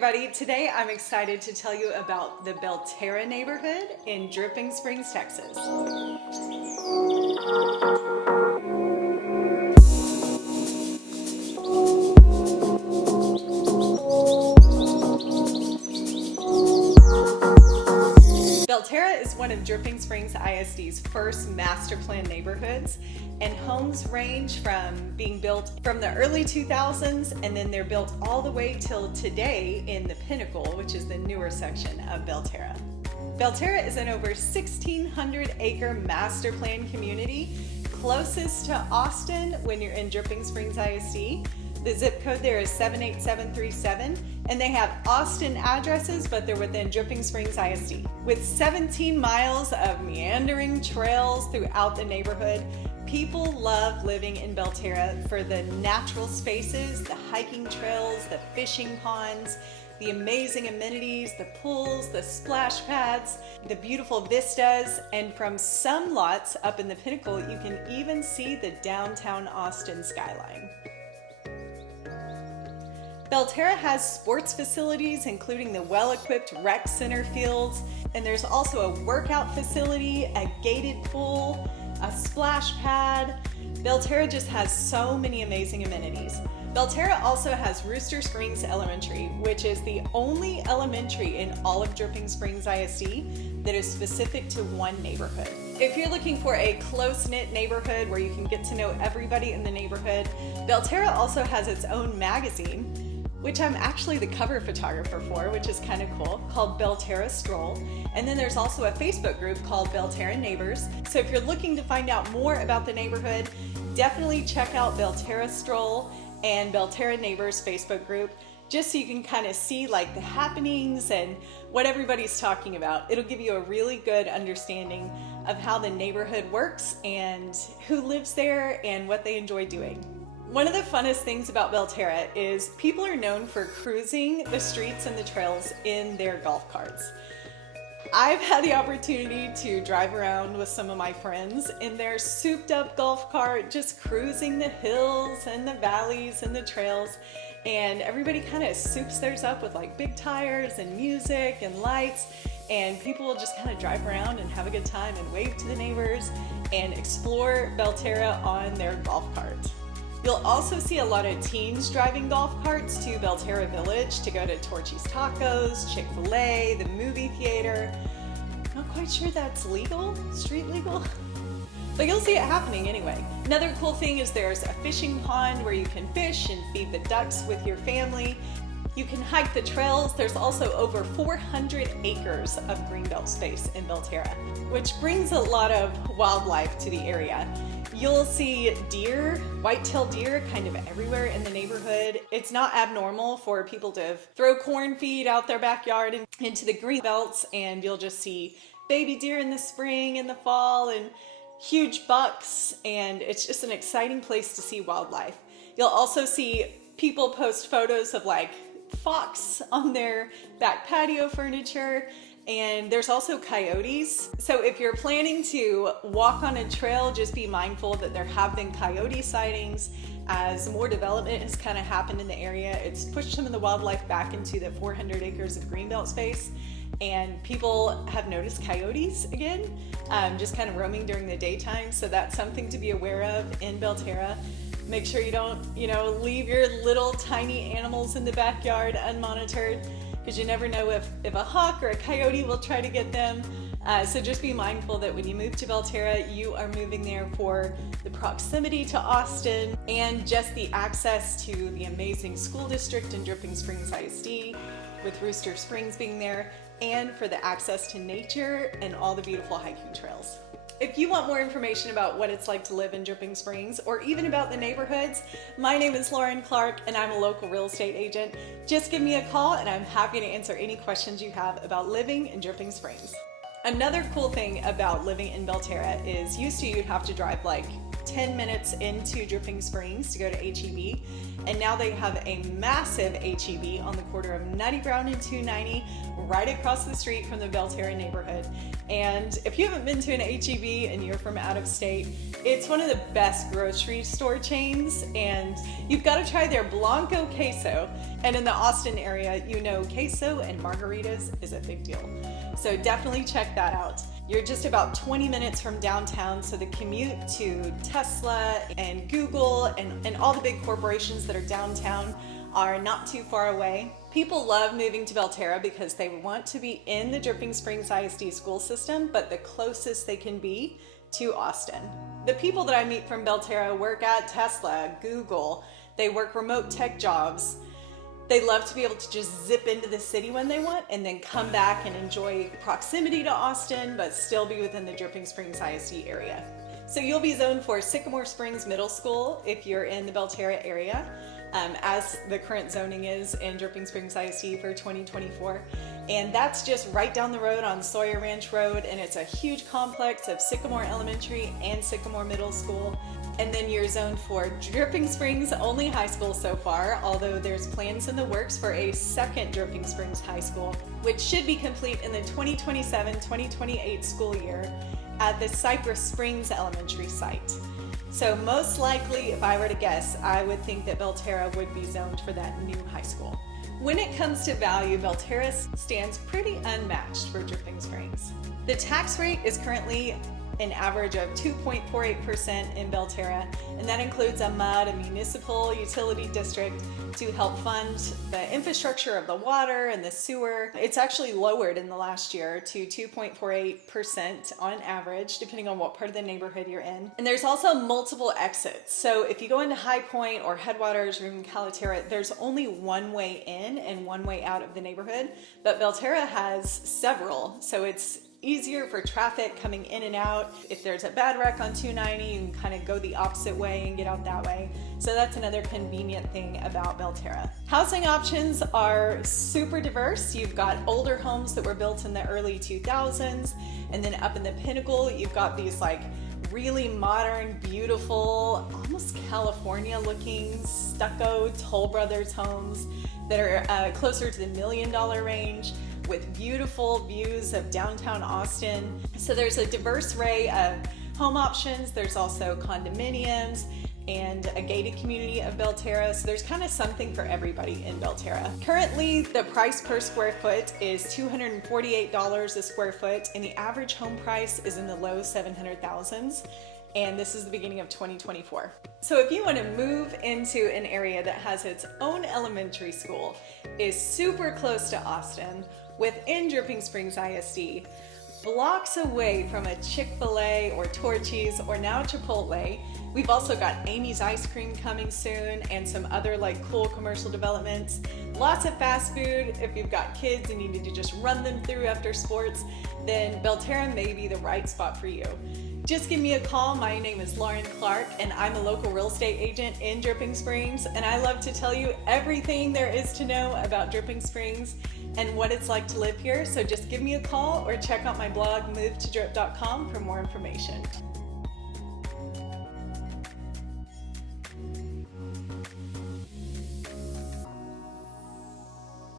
everybody. Today I'm excited to tell you about the Belterra neighborhood in Dripping Springs, Texas. Belterra is one of Dripping Springs ISD's first master plan neighborhoods, and homes range from being built from the early 2000s, and then they're built all the way till today in the Pinnacle, which is the newer section of Belterra. Belterra is an over 1,600 acre master plan community closest to Austin when you're in Dripping Springs ISD. The zip code there is 78737, and they have Austin addresses, but they're within Dripping Springs ISD. With 17 miles of meandering trails throughout the neighborhood, people love living in Belterra for the natural spaces, the hiking trails, the fishing ponds, the amazing amenities, the pools, the splash pads, the beautiful vistas, and from some lots up in the Pinnacle, you can even see the downtown Austin skyline. Belterra has sports facilities, including the well-equipped rec center fields, and there's also a workout facility, a gated pool, a splash pad. Belterra just has so many amazing amenities. Belterra also has Rooster Springs Elementary, which is the only elementary in all of Dripping Springs ISD that is specific to one neighborhood. If you're looking for a close-knit neighborhood where you can get to know everybody in the neighborhood, Belterra also has its own magazine, which I'm actually the cover photographer for, which is kind of cool, called Belterra Stroll. And then there's also a Facebook group called Belterra Neighbors. So if you're looking to find out more about the neighborhood, definitely check out Belterra Stroll and Belterra Neighbors Facebook group, just so you can kind of see like the happenings and what everybody's talking about. It'll give you a really good understanding of how the neighborhood works and who lives there and what they enjoy doing. One of the funnest things about Belterra is people are known for cruising the streets and the trails in their golf carts. I've had the opportunity to drive around with some of my friends in their souped up golf cart, just cruising the hills and the valleys and the trails, and everybody kind of soups theirs up with like big tires and music and lights, and people will just kind of drive around and have a good time and wave to the neighbors and explore Belterra on their golf cart. You'll also see a lot of teens driving golf carts to Belterra Village to go to Torchy's Tacos, Chick-fil-A, the movie theater. Not quite sure that's legal, street legal, but you'll see it happening anyway. Another cool thing is there's a fishing pond where you can fish and feed the ducks with your family. You can hike the trails. There's also over 400 acres of greenbelt space in Belterra, which brings a lot of wildlife to the area. You'll see deer, white-tailed deer kind of everywhere in the neighborhood. It's not abnormal for people to throw corn feed out their backyard and into the green belts, and you'll just see baby deer in the spring and the fall and huge bucks, and it's just an exciting place to see wildlife. You'll also see people post photos of like fox on their back patio furniture, and there's also coyotes. So if you're planning to walk on a trail, just be mindful that there have been coyote sightings. As more development has kind of happened in the area, it's pushed some of the wildlife back into the 400 acres of greenbelt space, and people have noticed coyotes again, just kind of roaming during the daytime. So that's something to be aware of in Belterra. Make sure you don't, leave your little tiny animals in the backyard unmonitored, because you never know if a hawk or a coyote will try to get them. So just be mindful that when you move to Belterra, you are moving there for the proximity to Austin and just the access to the amazing school district in Dripping Springs ISD, with Rooster Springs being there, and for the access to nature and all the beautiful hiking trails. If you want more information about what it's like to live in Dripping Springs, or even about the neighborhoods, my name is Lauren Clark and I'm a local real estate agent. Just give me a call and I'm happy to answer any questions you have about living in Dripping Springs. Another cool thing about living in Belterra is you'd have to drive like 10 minutes into Dripping Springs to go to HEB, And now they have a massive HEB on the corner of Nutty Brown and 290, right across the street from the Belterra neighborhood. And if you haven't been to an HEB and you're from out of state, it's one of the best grocery store chains, and you've got to try their Blanco queso. And in the Austin area, you know queso and margaritas is a big deal. So definitely check that out. You're just about 20 minutes from downtown, so the commute to Tesla and Google and all the big corporations that are downtown are not too far away. People love moving to Belterra because they want to be in the Dripping Springs ISD school system, but the closest they can be to Austin. The people that I meet from Belterra work at Tesla, Google, they work remote tech jobs. They love to be able to just zip into the city when they want and then come back and enjoy proximity to Austin, but still be within the Dripping Springs ISD area. So you'll be zoned for Sycamore Springs Middle School if you're in the Belterra area, as the current zoning is in Dripping Springs ISD for 2024. And that's just right down the road on Sawyer Ranch Road, and it's a huge complex of Sycamore Elementary and Sycamore Middle School. And then you're zoned for Dripping Springs only high school so far, although there's plans in the works for a second Dripping Springs high school, which should be complete in the 2027-2028 school year at the Cypress Springs Elementary site. So most likely, if I were to guess, I would think that Belterra would be zoned for that new high school. When it comes to value, Belterra stands pretty unmatched for Dripping Springs. The tax rate is currently an average of 2.48% in Belterra, and that includes a MUD, a municipal utility district, to help fund the infrastructure of the water and the sewer. It's actually lowered in the last year to 2.48% on average, depending on what part of the neighborhood you're in. And there's also multiple exits. So if you go into High Point or Headwaters or even Calaterra, there's only one way in and one way out of the neighborhood, but Belterra has several, so it's easier for traffic coming in and out. If there's a bad wreck on 290, you can kind of go the opposite way and get out that way. So that's another convenient thing about Belterra. Housing options are super diverse. You've got older homes that were built in the early 2000s, and then up in the Pinnacle, you've got these like really modern, beautiful, almost California looking stucco Toll Brothers homes that are closer to the $1 million range, with beautiful views of downtown Austin. So there's a diverse array of home options. There's also condominiums and a gated community of Belterra. So there's kind of something for everybody in Belterra. Currently, the price per square foot is $248 a square foot, and the average home price is in the low 700,000s. And this is the beginning of 2024. So if you want to move into an area that has its own elementary school, is super close to Austin, within Dripping Springs ISD, blocks away from a Chick-fil-A or Torchy's or now Chipotle. We've also got Amy's Ice Cream coming soon and some other like cool commercial developments. Lots of fast food. If you've got kids and you need to just run them through after sports, then Belterra may be the right spot for you. Just give me a call. My name is Lauren Clark, and I'm a local real estate agent in Dripping Springs, and I love to tell you everything there is to know about Dripping Springs and what it's like to live here. So just give me a call or check out my blog movetodrip.com for more information.